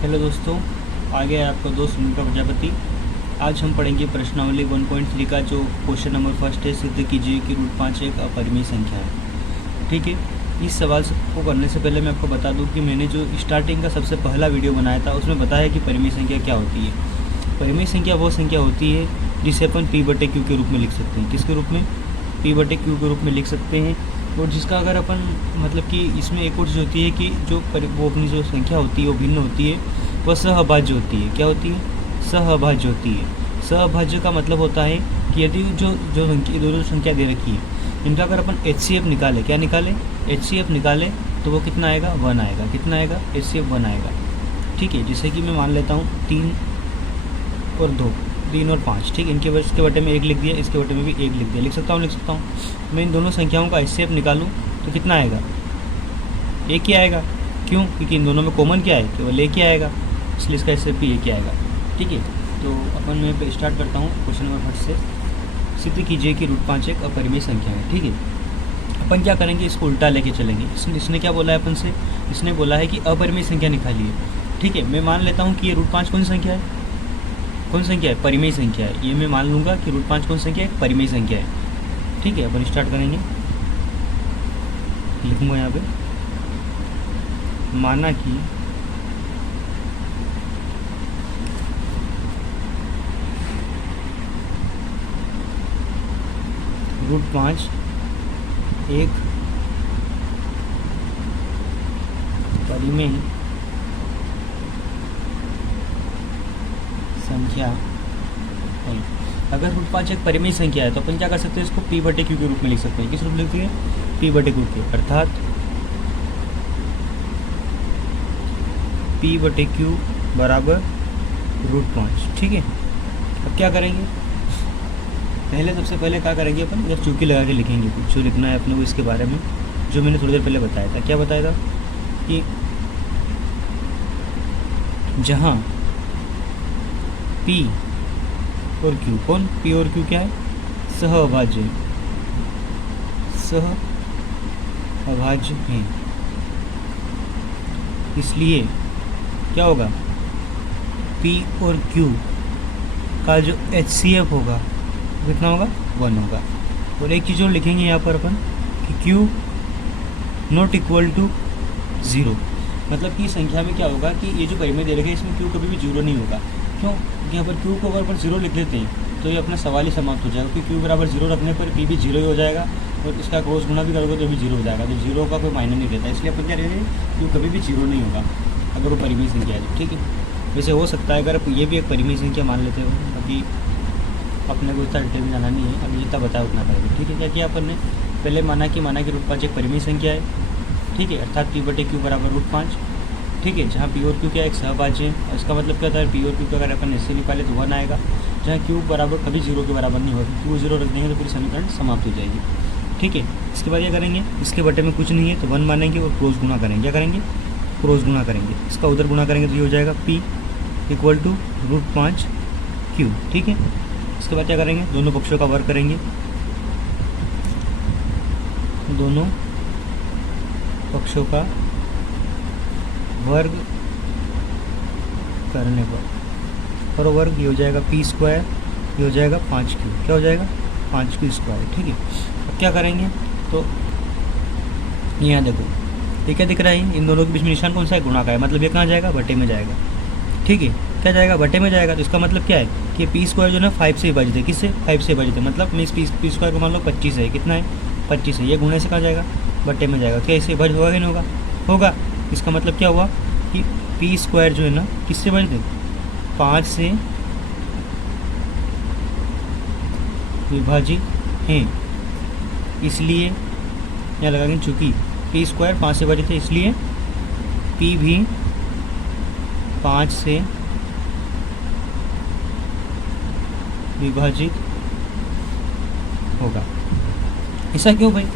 Hello दोस्तों, आगे है आपका दोस्त उनका प्रजापति। आज हम पढ़ेंगे प्रश्नावली 1.3 का जो क्वेश्चन नंबर फर्स्ट है, सिद्ध कीजिए कि रूट 5 एक अपरिमेय संख्या है। ठीक है, इस सवाल को करने से पहले मैं आपको बता दूं कि मैंने जो स्टार्टिंग का सबसे पहला वीडियो बनाया था उसमें बताया कि परिमेय संख्या क्या होती है। परिमेय संख्या वो संख्या होती है जिसे अपन P/Q के रूप में लिख सकते हैं। किसके रूप में? P/Q के रूप में लिख सकते हैं। और जिसका अगर अपन मतलब कि इसमें एक और चीज़ होती है कि वो अपनी जो संख्या होती है वो भिन्न होती है, वह सहअभाज्य होती है। क्या होती है? सहअभाज्य होती है। सहअभाज्य का मतलब होता है कि यदि जो संख्या दे रखी है इनका अगर अपन HCF निकाले, क्या निकाले? HCF निकाले तो वो कितना आएगा? 1 आएगा। कितना आएगा? HCF 1 आएगा। ठीक है, जैसे कि मैं मान लेता हूँ 3 और 2, 3 और 5। ठीक है, इसके बटे में 1 लिख दिया, इसके बटे में भी 1 लिख दिया। लिख सकता हूँ। मैं इन दोनों संख्याओं का HCF निकालूँ तो कितना आएगा? 1 ही आएगा। क्यों? क्योंकि इन दोनों में कॉमन क्या है? केवल 1 ही आएगा, इसलिए इसका HCF भी 1 ही आएगा। ठीक है, तो अपन मैं स्टार्ट करता हूँ क्वेश्चन नंबर फर्स्ट से। सिद्ध कीजिए कि रूट 5 एक अपरिमेय संख्या है। ठीक है, अपन क्या करेंगे, इसको उल्टा लेके चलेंगे। इसने क्या बोला है अपन से? इसने बोला है कि अपरिमेय संख्या निकालिए। ठीक है, मैं मान लेता हूँ कि ये रूट 5 कौन सी संख्या है? कौन संख्या है? परिमेय संख्या है। ये मैं मान लूँगा कि रूट 5 कौन संख्या है? परिमेय संख्या है। ठीक है, अपन स्टार्ट करेंगे। लिखूँगा यहाँ पे, माना कि रूट 5 एक परिमेय संख्या है। अगर रूट 5 एक परिमेय संख्या है तो अपन क्या कर सकते हैं, इसको P/Q के रूप में लिख सकते हैं। किस रूप में लिखते हैं? P/Q के, अर्थात P/Q बराबर रूट 5। ठीक है, अब क्या करेंगे? सबसे पहले क्या करेंगे अपन, जब चूकी लगा के लिखेंगे। कुछ जो लिखना है अपने को इसके बारे में, जो मैंने थोड़ी देर पहले बताया था। क्या बताया था? कि जहाँ P और Q, कौन P और Q क्या है? सहअभाज्य हैं, इसलिए क्या होगा? P और Q का जो HCF होगा कितना होगा? 1 होगा। और एक चीज़ और लिखेंगे यहाँ पर अपन कि Q नॉट इक्वल टू 0। मतलब कि संख्या में क्या होगा कि ये जो परिमेय दे रखे हैं इसमें Q कभी भी 0 नहीं होगा। क्यों? क्योंकि यहाँ पर Q को अगर अपन 0 लिख लेते हैं तो ये अपना सवाल ही समाप्त हो जाएगा। क्योंकि Q बराबर 0 रखने पर P भी 0 ही हो जाएगा, और इसका क्रॉस गुणा भी करोगे तो भी 0 हो जाएगा। तो 0 का कोई मायने नहीं रहता, इसलिए अपन क्या करेंगे, Q कभी भी 0 नहीं होगा अगर वो परिमेय संख्या है। ठीक है, वैसे हो सकता है अगर ये भी एक परिमेय संख्या मान लेते हो, अभी अपने को इतना डिटेल में जाना नहीं है, अभी जितना बताया उतना करेंगे। ठीक है, क्या किया अपन ने? पहले माना कि रूट 5 एक परिमेय संख्या है। ठीक है, अर्थात P/Q बराबर रूट 5। ठीक है, जहाँ P और Q क्या एक सहअभाज्य है, और इसका मतलब क्या होता है? P और Q का अगर अपन ऐसे निकाले तो 1 आएगा। जहाँ Q बराबर कभी 0 के बराबर नहीं होगा, Q 0 रख देंगे तो पूरी समीकरण समाप्त हो जाएगी। ठीक है, इसके बाद क्या करेंगे, इसके बटे में कुछ नहीं है तो 1 मानेंगे और क्रॉस गुणा करेंगे। क्या करेंगे? क्रॉस गुणा करेंगे। इसका उधर गुणा करेंगे तो ये हो जाएगा P equal to root 5 Q। ठीक है, इसके बाद क्या करेंगे, दोनों पक्षों का वर्ग करेंगे। दोनों पक्षों का वर्ग करने पर और वर्ग ये हो जाएगा P², ये हो जाएगा 5Q। क्या हो जाएगा? 5Q²। ठीक है, अब क्या करेंगे, तो यहाँ देखो ये क्या दिख रहा है, इन दोनों के बीच में निशान कौन सा है? गुणा का है। मतलब ये कहाँ जाएगा? बटे में जाएगा। ठीक है, क्या जाएगा? बटे में जाएगा। तो इसका मतलब क्या है कि P² जो है 5 से विभाजित है। किससे? 5 से विभाजित है। मतलब मैं इस P² को मान लो 25 है। कितना है? 25 है। ये गुणे से कहाँ जाएगा? बटे में जाएगा। क्या इससे विभाजित होगा कि नहीं होगा? होगा। इसका मतलब क्या हुआ कि P² जो है ना किससे विभाजित है? 5 से विभाजित है, इसलिए यहाँ लगाएंगे चूँकि P² 5 से विभाजित है, इसलिए P भी 5 से विभाजित होगा। ऐसा क्यों भाई?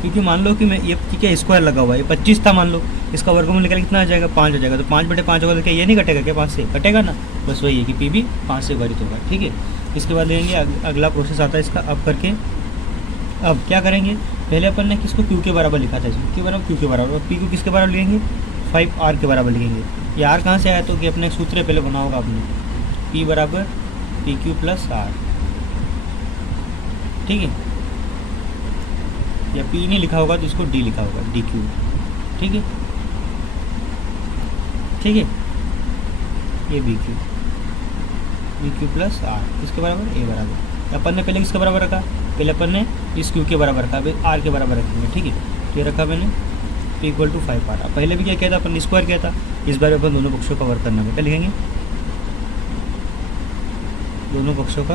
क्योंकि मान लो कि मैं ये क्या स्क्वायर लगा हुआ है, ये 25 था मान लो, इसका वर्गमूल निकाले कितना आ जाएगा? 5 आ जाएगा। तो 5/5 होगा तो क्या ये नहीं कटेगा क्या? 5 से कटेगा ना। बस वही है कि P भी 5 से विभाजित होगा। ठीक है, इसके बाद लेंगे अगला प्रोसेस आता है इसका। अब करके अब क्या करेंगे, पहले अपन ने किसको Q के बराबर लिखा था, इसमें Q के बराबर। P को किसके बराबर लेंगे? 5 आर के बराबर लिखेंगे। ये आर कहाँ से आया, तो कि अपने सूत्र पहले बना होगा आपने, P बराबर पी क्यू प्लस आर, ठीक है। या P नहीं लिखा होगा तो इसको D लिखा होगा, डी क्यू, ठीक है, ठीक है। ये बी क्यू प्लस आर इसके बराबर ए बराबर, अपन ने पहले किसके बराबर रखा, पहले अपन ने इस क्यू के बराबर रखा, अभी आर के बराबर रखेंगे, ठीक है। तो ये रखा मैंने P इक्वल टू 5 आर। पहले भी क्या किया था अपन, स्क्वायर किया था, इस बार अपन दोनों पक्षों का वर्क करना बेटा, लिखेंगे दोनों पक्षों का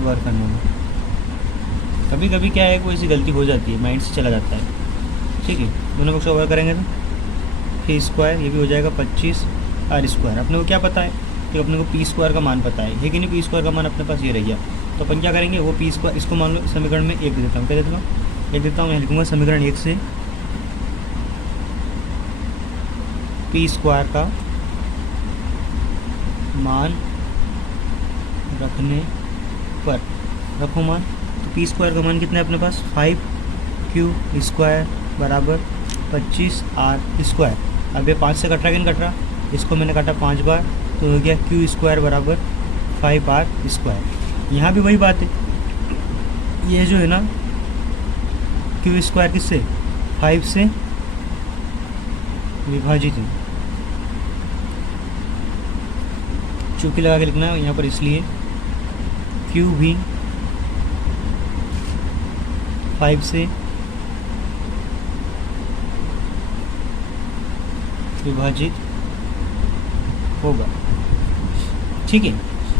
वर्क करने में। कभी कभी क्या है, कोई ऐसी गलती हो जाती है, माइंड से चला जाता है, ठीक है। दोनों पक्षों का वर्क करेंगे तो फिर स्क्वायर, ये भी हो जाएगा 25 आर स्क्वायर। अपने को क्या पता है कि अपने को पी स्क्वायर का मान पता है कि नहीं, पी स्क्वायर का मान अपने पास ये रह गया। तो अपन क्या करेंगे, वो पी स्क्वायर, इसको मान लो समीकरण में 1 दे देता हूँ, क्या देता हूँ, 1 देता हूँ। मैं लिखूँगा समीकरण 1 से पी स्क्वायर का मान रखने पर, रखो मान, तो पी स्क्वायर का मान कितना है अपने पास, 5q स्क्वायर बराबर 25 आर स्क्वायर। अब ये 5 से कट रहा कि नहीं कट रहा, इसको मैंने काटा 5 बार, तो हो गया q स्क्वायर बराबर 5 आर स्क्वायर। यहाँ भी वही बात है, ये जो है ना q स्क्वायर किससे, 5 से विभाजित है, चूंकि लगा के लिखना है यहाँ पर, इसलिए q भी 5 से विभाजित होगा, ठीक है।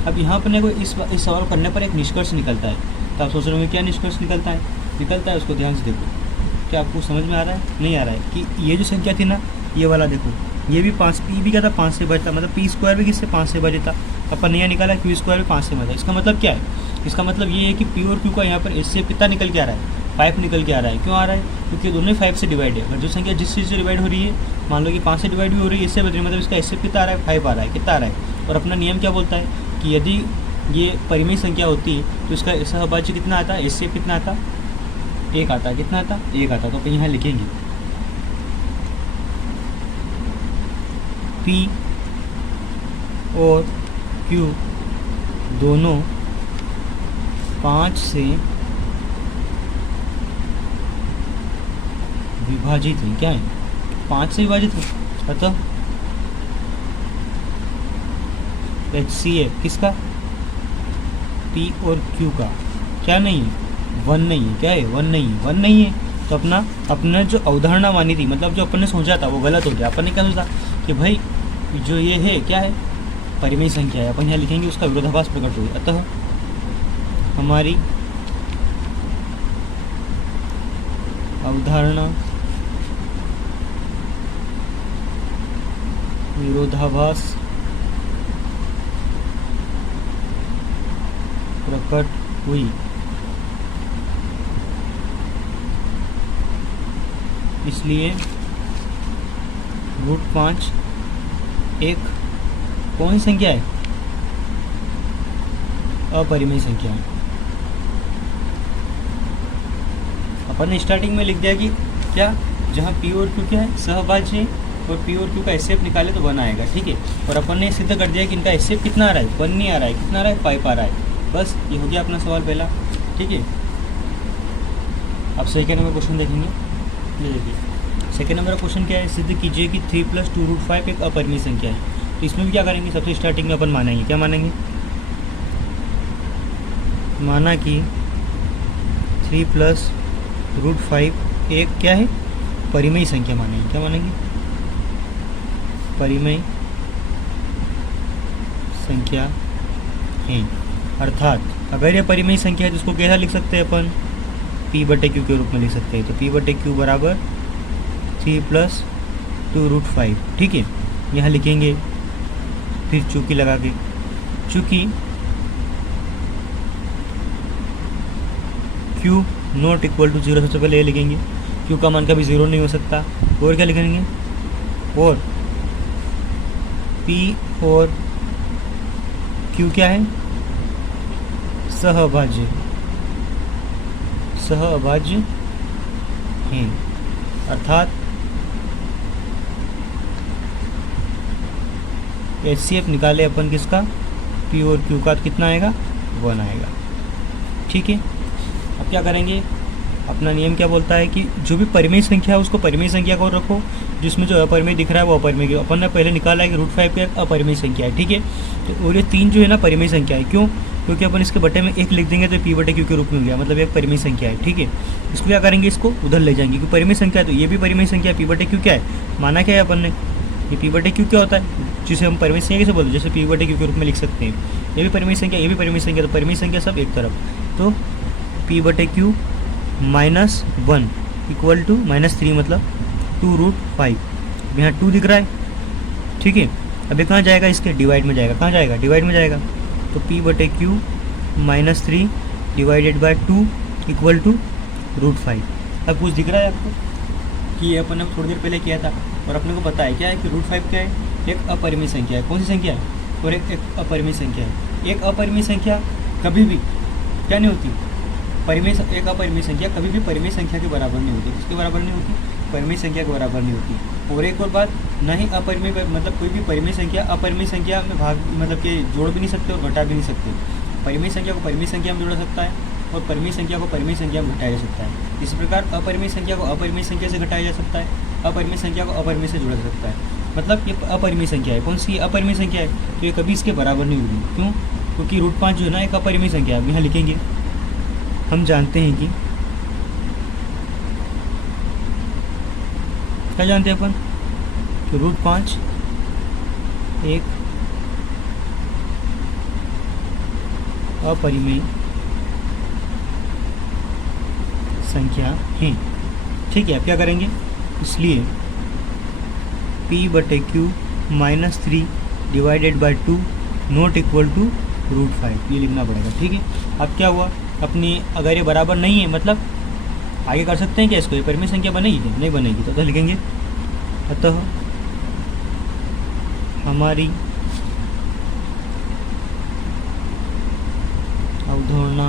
अब यहाँ पर को इस सवाल करने पर एक निष्कर्ष निकलता है, तो आप सोच रहे होंगे क्या निष्कर्ष निकलता है, उसको ध्यान से देखो। क्या आपको समझ में आ रहा है, नहीं आ रहा है, कि ये जो संख्या थी ना, ये वाला देखो, ये भी 5, पी भी क्या था 5 से बचता, मतलब पी स्क्वायर भी किससे 5 से बचता, अपन नया निकाला क्यू स्क्वायर भी 5 से बचा। इसका मतलब क्या है, इसका मतलब ये है कि पी और क्यू का यहाँ पर इससे कितना निकल के आ रहा है, 5 निकल के आ रहा है। क्यों आ रहा है, क्योंकि दोनों ही 5 से डिवाइड है। अगर जो संख्या जिस चीज़ से डिवाइड हो रही है, मान लो कि 5 से डिवाइड भी हो रही है, इससे बच रही है, मतलब इसका इससे कितना आ रहा है, 5 आ रहा है, कितना आ रहा है। और अपना नियम क्या बोलता है कि यदि ये परिमेय संख्या होती है तो इसका सहभाज्य कितना आता है, इससे कितना आता, 1 आता है, कितना आता, 1 आता। तो अपन यहाँ लिखेंगे P और Q दोनों 5 से विभाजित है, क्या है, 5 से विभाजित है, अतः HCF किसका, P और Q का क्या नहीं है, 1 नहीं है, क्या है, 1 नहीं है, 1 नहीं है। तो अपना जो अवधारणा मानी थी, मतलब जो अपन ने सोचा था वो गलत हो गया। अपन ने क्या सोचा कि भाई जो ये है क्या है, परिमेय संख्या है, अपन यहाँ लिखेंगे उसका विरोधाभास प्रकट हुई। अतः हमारी अवधारणा विरोधाभास प्रकट हुई, इसलिए √5 एक कौन सी संख्या है, अपरिमेय संख्या है। अपन ने स्टार्टिंग में लिख दिया कि क्या, जहाँ P और Q क्या है, सहभाज्य है, और P और Q का एचसीएफ निकाले तो 1 आएगा, ठीक है। और अपन ने सिद्ध कर दिया कि इनका एचसीएफ कितना आ रहा है, 1 नहीं आ रहा है, कितना आ रहा है, 5 आ रहा है। बस ये हो गया अपना सवाल पहला, ठीक है। अब सेकेंड नंबर क्वेश्चन देखेंगे। ये देखिए सेकेंड नंबर क्वेश्चन क्या है, सिद्ध कीजिए कि 3 + 2√5 एक अपरिमेय संख्या है। तो इसमें भी क्या करेंगे, सबसे स्टार्टिंग में अपन मानेंगे, क्या मानेंगे, माना कि 3 + √5 एक क्या है, परिमेय संख्या मानेंगे। क्या मानेंगे, परिमेय संख्या है। अर्थात अगर ये परिमेय संख्या है तो उसको कैसा लिख सकते हैं अपन, P/Q के रूप में लिख सकते हैं। तो P/Q बराबर 3 + 2√5, ठीक है। यहाँ लिखेंगे फिर चूंकि लगा के, चूंकि Q ≠ = 0, सबसे पहले ये लिखेंगे, Q का मान कभी 0 नहीं हो सकता। और क्या लिखेंगे, और P और Q क्या है, सहभाज्य हैं। अर्थात HCF निकाले अपन किसका, P और Q का, कितना आएगा, 1 आएगा। ठीक है, अब क्या करेंगे, अपना नियम क्या बोलता है कि जो भी परिमेय संख्या है उसको परिमेय संख्या को रखो, जिसमें जो अपरिमेय दिख रहा है वो अपरिमेय, अपन ने पहले निकाला है कि √5 का अपरिमेय संख्या है। ठीक है, तो और ये 3 जो है ना परिमेय संख्या है। क्यों, क्योंकि अपन इसके बटे में 1 लिख देंगे तो P/Q के रूप में हो गया, मतलब एक परिमेय संख्या है। ठीक है, इसको क्या करेंगे, इसको उधर ले जाएंगे क्योंकि परिमेय संख्या है, तो ये भी परिमेय संख्या है। P/Q क्या है, माना क्या है अपन ने, ये P/Q क्या होता है, जिसे हम परिमेय संख्या कैसे बोलते हैं, जैसे P/Q के रूप में लिख सकते हैं। ये भी परिमेय संख्या, ये भी परिमेय संख्या, तो परिमेय संख्या सब एक तरफ, तो P/Q -1 इक्वल टू -3, मतलब 2√5। यहाँ 2 दिख रहा है। ठीक है, अब ये कहाँ जाएगा, इसके डिवाइड में जाएगा, कहाँ जाएगा, डिवाइड में जाएगा, तो P/Q -3 divided by 2 equal to √5। अब कुछ दिख रहा है आपको कि ये अपन ने थोड़ी देर पहले किया था, और अपने को पता है क्या है कि √5 क्या है, एक अपरिमेय संख्या है। कौन सी संख्या है, और एक अपरिमेय संख्या है। एक अपरिमेय संख्या कभी भी क्या नहीं होती, एक अपरिमेय संख्या कभी भी परिमेय संख्या के बराबर नहीं होती। किसके बराबर नहीं होती, परिमेय संख्या के बराबर नहीं होती। और एक और बात, ना ही अपरिमेय, मतलब कोई भी परिमेय संख्या अपरिमेय संख्या में भाग, मतलब कि जोड़ भी नहीं सकते और घटा भी नहीं सकते। परिमेय संख्या को परिमेय संख्या में जोड़ा सकता है और परिमेय संख्या को परिमेय संख्या में घटाया जा सकता है। इसी प्रकार अपरिमेय संख्या को अपरिमेय संख्या से घटाया जा सकता है, अपरिमेय संख्या को अपरिमेय से जोड़ा जा सकता है। मतलब ये अपरिमेय संख्या है। कौन सी अपरिमेय संख्या है, तो ये कभी इसके बराबर नहीं होगी। क्यों, क्योंकि √5 जो है ना एक अपरिमेय संख्या है। अब यहाँ लिखेंगे, हम जानते हैं कि क्या जानते हैं अपन, कि √5 एक अपरिमेय संख्या है। ठीक है, अब क्या करेंगे, इसलिए P/Q -3 divided by 2 not equal to √5, ये लिखना पड़ेगा। ठीक है, अब क्या हुआ, अपनी अगर ये बराबर नहीं है, मतलब आगे कर सकते हैं क्या इसको, ये परिमेय संख्या बनेगी क्या, नहीं बनेगी, तो लिखेंगे अतः हमारी अवधारणा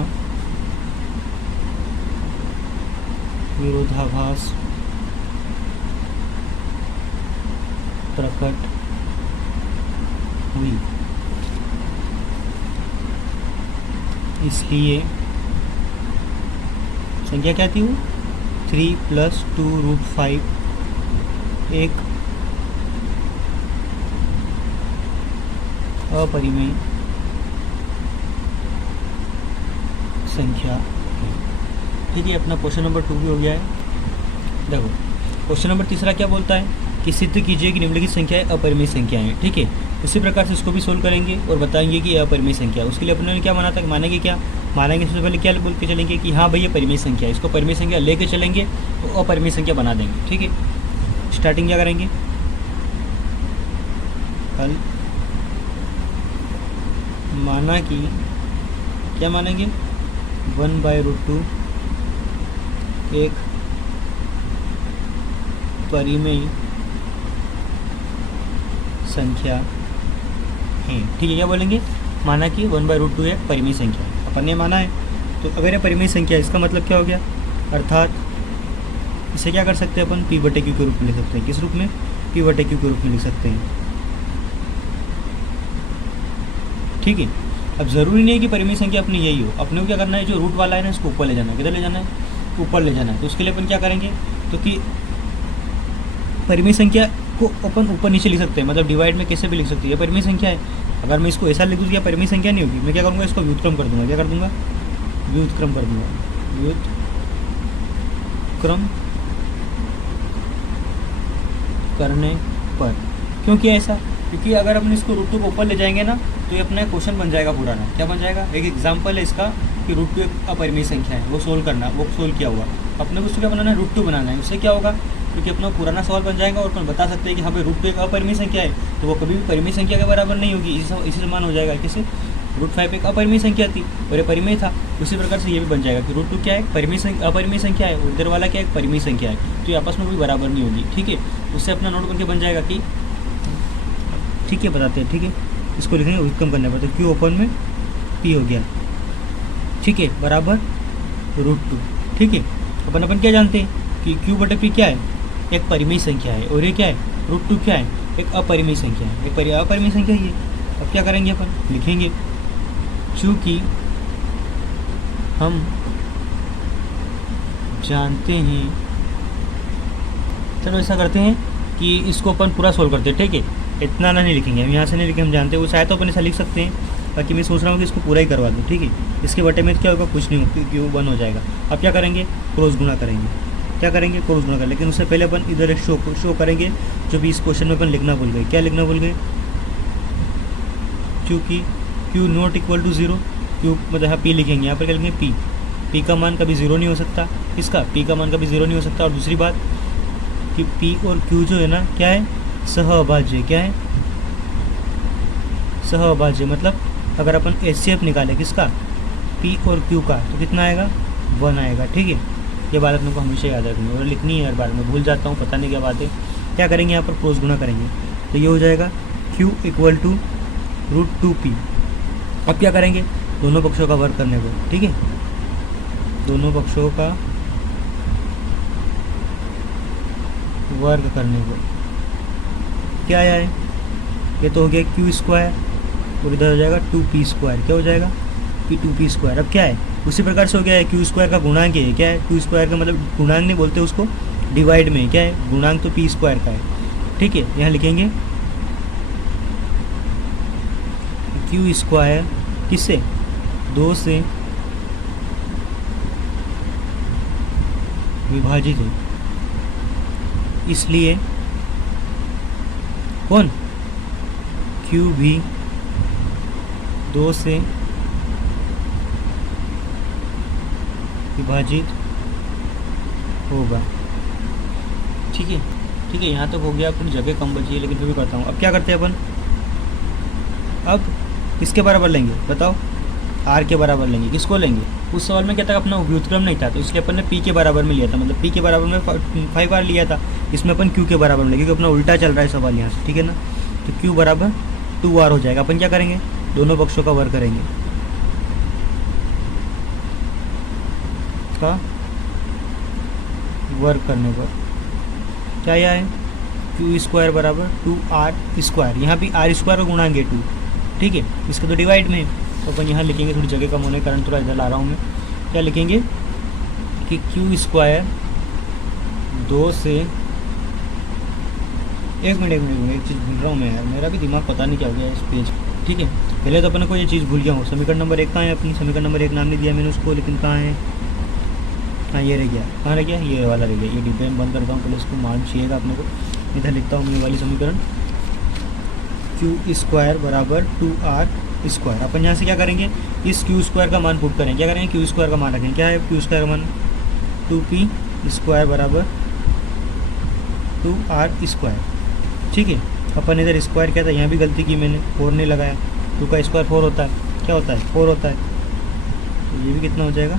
विरोधाभास प्रकट हुई, इसलिए संख्या क्या थी वो, 3 + 2√5 एक अपरिमेय संख्या है। ठीक है, अपना क्वेश्चन नंबर 2 भी हो गया है। देखो क्वेश्चन नंबर 3 क्या बोलता है कि सिद्ध कीजिए कि निम्नलिखित संख्याएं अपरिमेय संख्या हैं। ठीक है, इसी प्रकार से इसको भी सोल्व करेंगे और बताएंगे कि यह अपरिमेय संख्या है। उसके लिए अपने क्या माना था, मानेंगे क्या, मानेंगे सबसे पहले क्या बोल के चलेंगे कि हाँ भाई ये परिमेय संख्या है, इसको परिमेय संख्या लेके चलेंगे तो अपरिमेय संख्या बना देंगे। ठीक है, स्टार्टिंग क्या करेंगे, हल माना कि, क्या मानेंगे, 1/√2 एक परिमेय संख्या है। ठीक है, क्या बोलेंगे, माना कि 1/√2 एक परिमेय संख्या है। अपन ने माना है, तो अगर ये परिमेय संख्या है, इसका मतलब क्या हो गया, अर्थात इसे क्या कर सकते हैं अपन, P/Q के रूप में लिख सकते हैं। किस रूप में, P/Q के रूप में लिख सकते हैं। ठीक है, अब ज़रूरी नहीं है कि परिमेय संख्या अपनी यही हो, अपने को क्या करना है, जो रूट वाला है ना इसको ऊपर ले जाना है। किधर ले जाना है, ऊपर ले जाना है। तो उसके लिए अपन क्या करेंगे, तो कि परिमेय संख्या को अपन ऊपर नीचे लिख सकते हैं, मतलब डिवाइड में कैसे भी लिख सकते हैं। ये परिमेय संख्या है, अगर मैं इसको ऐसा लिख दूँ, क्या परिमेय संख्या नहीं होगी। मैं क्या करूँगा, इसको व्युत्क्रम कर दूँगा। क्या कर दूँगा, व्युत्क्रम कर दूँगा, व्युत्क्रम करने पर। क्यों किया ऐसा, क्योंकि अगर अपन इसको √2 को ऊपर ले जाएंगे ना, तो ये अपना क्वेश्चन बन जाएगा पुराना। क्या बन जाएगा, एक एग्जाम्पल है इसका कि √2 एक अपरिमेय संख्या है, वो सोल्व करना, वो सोल्व किया हुआ। अपने को उसको क्या बनाना है, √2 बनाना है। उससे क्या होगा, क्योंकि अपना पुराना सवाल बन जाएगा और अपन बता सकते हैं कि हाँ भाई √2 एक अपरिमेय संख्या है, तो वो कभी भी परिमेय संख्या के बराबर नहीं होगी। इसी समान हो जाएगा, किसी √5 एक अपरिमेय संख्या थी और ये परिमेय था। उसी प्रकार से ये भी बन जाएगा कि √2 क्या है, अपरिमेय संख्या है, और इधर वाला क्या है, परिमेय संख्या है, तो ये आपस में भी बराबर नहीं होगी। ठीक है, उससे अपना नोट करके बन जाएगा कि, ठीक है, बताते हैं। ठीक है, इसको लिखेंगे व्युत्क्रम करने पर, तो Q ओपन में P हो गया। ठीक है, बराबर √2। ठीक है, अपन क्या जानते हैं कि Q/P क्या है, एक परिमेय संख्या है, और ये क्या है, √2 क्या है, एक अपरिमेय संख्या है, एक अपरिमेय संख्या ये। अब क्या करेंगे अपन, लिखेंगे चूँकि हम जानते हैं, चलो ऐसा करते हैं कि इसको अपन पूरा सोल्व करते हैं, ठीक है। इतना ना नहीं लिखेंगे हम, यहाँ से नहीं लिखेंगे, हम जानते हैं वो चाहे तो अपन ऐसा लिख सकते हैं, बाकी मैं सोच रहा हूँ कि इसको पूरा ही करवा दूँ, ठीक है। इसके बटे में क्या होगा, कुछ नहीं होगा क्योंकि वो 1 हो जाएगा। अब क्या करेंगे, क्रॉस गुणा करेंगे, क्या करेंगे, क्रॉस गुणा कर। लेकिन उससे पहले अपन इधर एक शो करेंगे जो भी इस क्वेश्चन में अपन लिखना भूल गए। क्या लिखना भूल गए, क्योंकि Q not equal to 0, Q मतलब यहाँ P लिखेंगे, यहाँ पर क्या लिखेंगे P का मान कभी 0 नहीं हो सकता, इसका P का मान कभी 0 नहीं हो सकता। और दूसरी बात कि P और Q जो है ना क्या है, सहअभाज्य, क्या है, सहअभाज्य। मतलब अगर अपन HCF निकालें किसका, P और Q का, तो कितना आएगा, 1 आएगा, ठीक है। ये बात अपने को हमेशा याद रखनी है और लिखनी है हर बार, मैं भूल जाता हूँ, पता नहीं क्या बात है। क्या करेंगे यहाँ पर, क्रॉस गुणा करेंगे, तो ये हो जाएगा Q इक्वल टू √2P। अब क्या करेंगे, दोनों पक्षों का वर्ग करने को, ठीक है, दोनों पक्षों का वर्ग करने को। क्या आया है, ये तो हो गया Q² और इधर हो जाएगा 2P², क्या हो जाएगा, 2P²। अब क्या है, उसी प्रकार से हो गया है Q² का गुणांक है, क्या है, Q² का मतलब गुणांक नहीं बोलते उसको, डिवाइड में क्या है, गुणांक तो P² का है, ठीक है। यहाँ लिखेंगे Q² किससे, 2 से विभाजित है, इसलिए कौन, Q भी 2 से विभाजित होगा, ठीक है, ठीक है। यहाँ तक हो गया, अपनी जगह कम बची है लेकिन फिर भी करता हूँ। अब क्या करते हैं अपन, अब किसके बराबर लेंगे बताओ, R के बराबर लेंगे। किसको लेंगे, उस सवाल में क्या था, अपना व्युत्क्रम नहीं था तो इसलिए अपन ने P के बराबर में लिया था, मतलब P के बराबर में 5 बार लिया था, इसमें अपन Q के बराबर में लेंगे क्योंकि अपना उल्टा चल रहा है सवाल यहाँ से, ठीक है ना। तो Q बराबर 2R हो जाएगा। अपन क्या करेंगे, दोनों पक्षों का वर्ग करेंगे, का वर्ग करने पर क्या यह है, Q² बराबर 2R²। यहाँ भी R² का गुणांक है 2, ठीक है, इसका तो डिवाइड में, तो अपन यहाँ लिखेंगे, थोड़ी जगह कम होने के कारण थोड़ा इधर ला रहा हूँ मैं। क्या लिखेंगे कि Q² 2 से, एक मिनट एक चीज़ भूल रहा हूँ मैं यार, मेरा भी दिमाग पता नहीं क्या हो गया इस पेज, ठीक है। पहले तो अपन को ये चीज़ भूल गया हूँ, समीकरण नंबर 1 कहाँ है, अपनी समीकरण नंबर 1 नाम नहीं दिया मैंने उसको, लेकिन कहाँ है, हाँ ये रह गया, कहाँ रह गया, ये वाला रह गया। ये डिब्बे में बंद करता हूँ, पहले इसको मान चाहिएगा अपने को। इधर लिखता हूँ ये वाली समीकरण, Q² बराबर 2R²। अपन यहाँ से क्या करेंगे, इस Q² का मान पुट करेंगे, क्या करेंगे, Q² का मान रखेंगे, क्या है Q² का मान, 2P² बराबर 2R², ठीक है। अपन इधर स्क्वायर किया था, यहाँ भी गलती की मैंने, 4 नहीं लगाया, 2 का स्क्वायर 4 होता है, क्या होता है, 4 होता है, तो ये भी कितना हो जाएगा,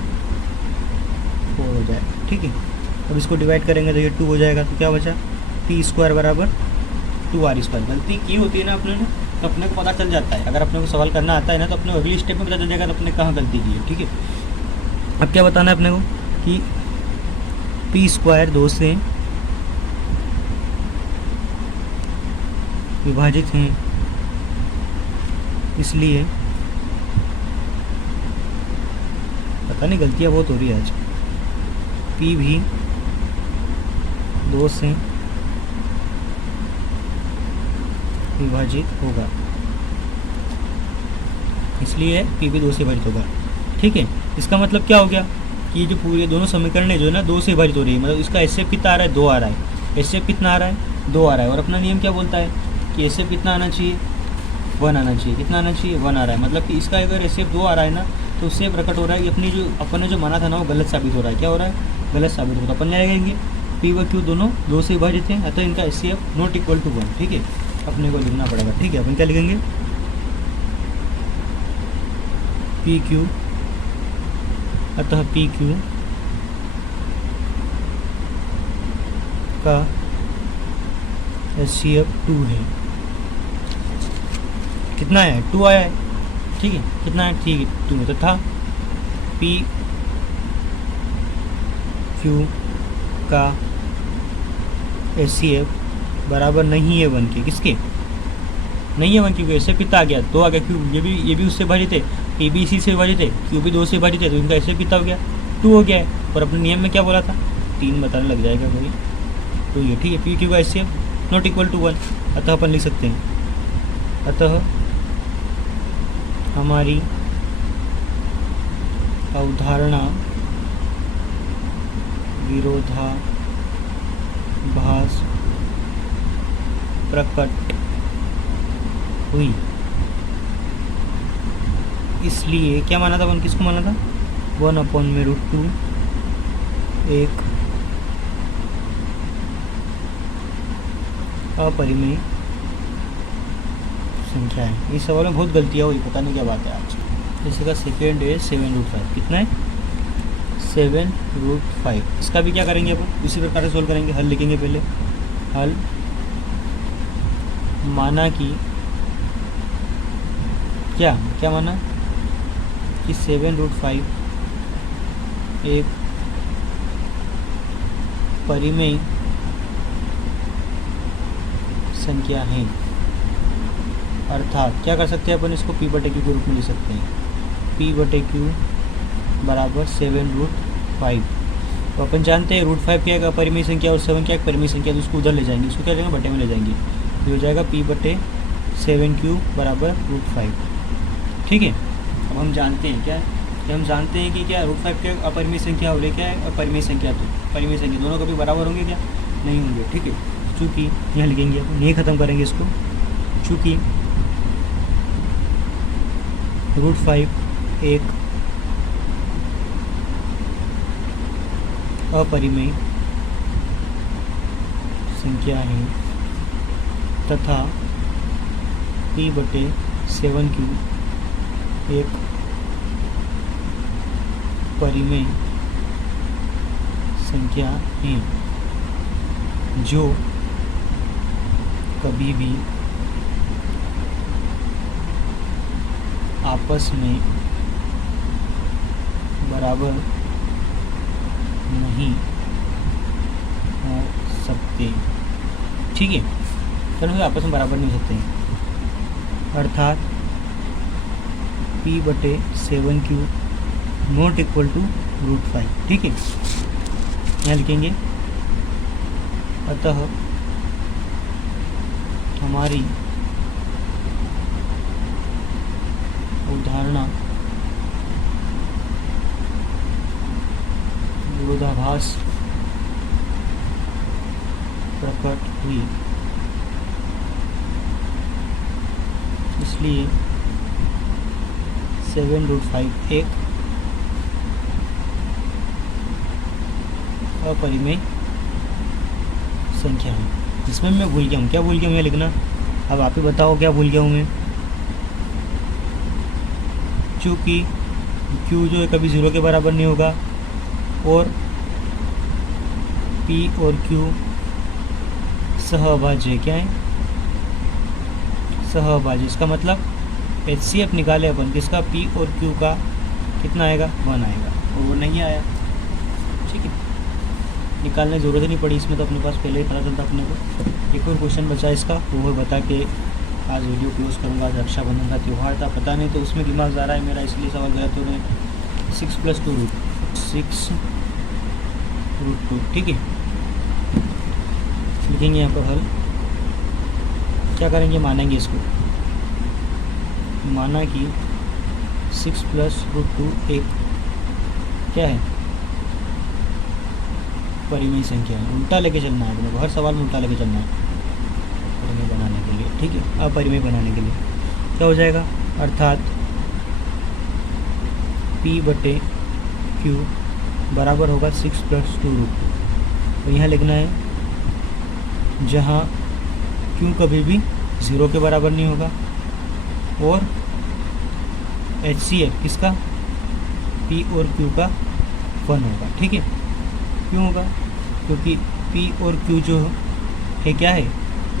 4 हो जाएगा, ठीक है। अब इसको डिवाइड करेंगे तो ये 2 हो जाएगा, तो क्या बचा, P² बराबर 2R²। गलती की होती है ना अपने ने, तो अपने को पता चल जाता है, अगर अपने को सवाल करना आता है ना तो अपने अगली स्टेप में पता चल जाएगा तो अपने कहाँ गलती की है, ठीक है। अब क्या बताना है अपने को कि P² 2 से विभाजित हैं, इसलिए पता नहीं गलतियाँ बहुत हो रही है आज। P भी 2 से विभाजित होगा, इसलिए P भी 2 से विभाजित होगा, ठीक है। इसका मतलब क्या हो गया कि जो पूरे दोनों समीकरण जो है ना 2 से विभाजित हो रही है, मतलब इसका HCF कितना आ रहा है, 2 आ रहा है, HCF कितना आ रहा है, 2 आ रहा है। और अपना नियम क्या बोलता है कि HCF कितना आना चाहिए, 1 आना चाहिए, कितना आना चाहिए, 1 आ रहा है। मतलब कि इसका अगर HCF 2 आ रहा है ना तो उससे प्रकट हो रहा है कि अपनी जो अपन ने जो माना था ना वो गलत साबित हो रहा है, क्या हो रहा है, गलत साबित हो रहा है। अपन क्या लिखेंगे, P व Q दोनों 2 से विभाजित हैं, अतः इनका HCF नॉट इक्वल टू 1, ठीक है, अपने को लिखना पड़ेगा, ठीक है। अपन क्या लिखेंगे, PQ, अतः PQ का HCF 2 है, कितना है, 2 आया है, ठीक है, कितना है, ठीक है 2 है, तथा PQ का HCF बराबर नहीं है 1 के, किसके नहीं है 1 के, ऐसे पिता आ गया 2 आ गया, क्यों ये भी उससे भाजित है, पी भी इसी से भाजित है, क्यू भी 2 से भाजित है, तो इनका ऐसे पिता हो गया 2 हो गया है। और अपने नियम में क्या बोला था 3 बताने लग जाएगा भाई, तो ये ठीक है पी क्यू का एचसीएफ नॉट इक्वल टू 1, अतः अपन लिख सकते हैं, अतः हमारी अवधारणा विरोधाभास प्रकट हुई। इसलिए क्या माना था अपन, किसको माना था 1/√2 एक अपरिमेय संख्या है। इस सवाल में बहुत गलतियाँ हुई, पता नहीं क्या बात है आज। जैसे का सेकेंड है 7√5, कितना है 7√5। इसका भी क्या करेंगे अपन, इसी प्रकार से सोल्व करेंगे। हल लिखेंगे पहले, हल माना कि क्या माना कि 7√5 एक परिमेय संख्या है, अर्थात क्या कर सकते हैं अपन, इसको p/q के रूप में लिख सकते हैं, p/q बराबर 7√5। तो अपन जानते हैं √5 क्या एक अपरिमेय संख्या और 7 क्या एक परिमेय संख्या, तो उसको उधर ले जाएंगे, इसको क्या करेंगे बटे में ले जाएंगे, तो हो जाएगा p/7q बराबर √5। ठीक है, अब हम जानते हैं क्या है कि हम जानते हैं कि क्या √5 क्या अपरिमेय संख्या हो रही, क्या है अपरिमेय संख्या, तो परिमेय संख्या दोनों कभी बराबर होंगे क्या, नहीं होंगे। ठीक है, चूँकि यहाँ लिखेंगे अपन, ये ख़त्म करेंगे इसको, चूँकि √5 एक अपरिमेय संख्या है तथा p/7q एक परिमेय संख्या है जो कभी भी आपस में बराबर नहीं हो सकते। ठीक है, दोनों आपस में बराबर नहीं हो सकते हैं, अर्थात p/7q नॉट इक्वल टू √5। ठीक है, यहाँ लिखेंगे, अतः हमारी अवधारणा विरोधाभास प्रकट हुई। इसलिए 7√5 एक अपरिमेय संख्या है। जिसमें मैं भूल गया हूँ, क्या भूल गया हूँ मैं लिखना, अब आप ही बताओ क्या भूल गया हूँ मैं। चूँकि q जो है कभी 0 के बराबर नहीं होगा और p और q सहअभाज्य, क्या है सहअभाज्य। इसका मतलब HCF निकाले अपन, किसका p और q का कितना आएगा 1 आएगा, और वो नहीं आया। ठीक है, निकालने की ज़रूरत ही नहीं पड़ी, इसमें तो अपने पास पहले ही पता चलता अपने को। एक और क्वेश्चन बचा इसका, वो बता के आज वीडियो क्लोज करूँगा। आज रक्षाबंधन का त्यौहार था, पता नहीं तो उसमें दिमाग जा रहा है मेरा, इसलिए सवाल गलत हो गए। 6 + 2 √2। ठीक है, लिखेंगे यहाँ पर हल, क्या करेंगे मानेंगे इसको, माना कि 6 + √2 एक क्या है परिमेय संख्या है। उल्टा लेके चलना है अपने को, हर सवाल में उल्टा लेके चलना है परिमेय बनाने के लिए। ठीक है, अपरिमेय बनाने के लिए क्या हो जाएगा, अर्थात p/q बराबर होगा 6 + 2 √2। तो यहाँ लिखना है जहाँ q कभी भी 0 के बराबर नहीं होगा और HCF किसका p और q का 1 होगा। ठीक है, क्यों होगा, क्योंकि p और q जो है क्या है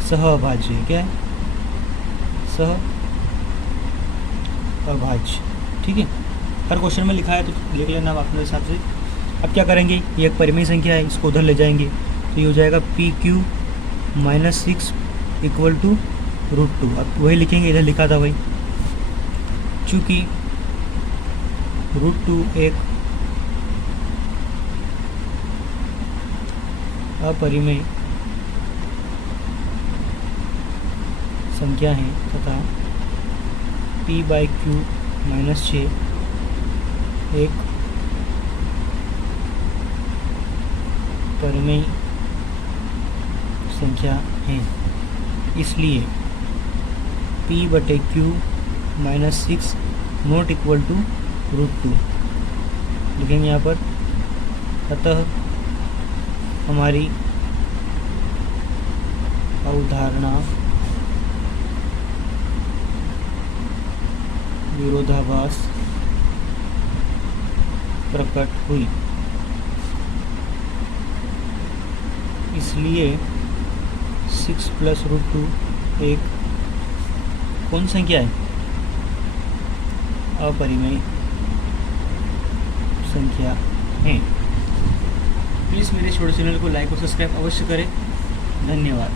सहअभाज्य है, क्या है सहअभाज्य। ठीक है, हर क्वेश्चन में लिखा है तो लिख लेना आप अपने हिसाब से। अब क्या करेंगे, ये एक परिमेय संख्या है, इसको उधर ले जाएंगे तो ये हो जाएगा PQ -6 इक्वल टू √2। अब वही लिखेंगे, इधर लिखा था वही। चूँकि √2 एक अपरिमेय संख्या है तथा p/q - 6 एक परिमेय संख्या है, इसलिए p/q - 6 नॉट इक्वल टू √2 लिखेंगे यहाँ पर। अतः हमारी अवधारणा विरोधाभास प्रकट हुई। इसलिए 6 + √2 एक कौन संख्या है? अपरिमेय संख्या है। प्लीज़ मेरे छोटे चैनल को लाइक और सब्सक्राइब अवश्य करें। धन्यवाद।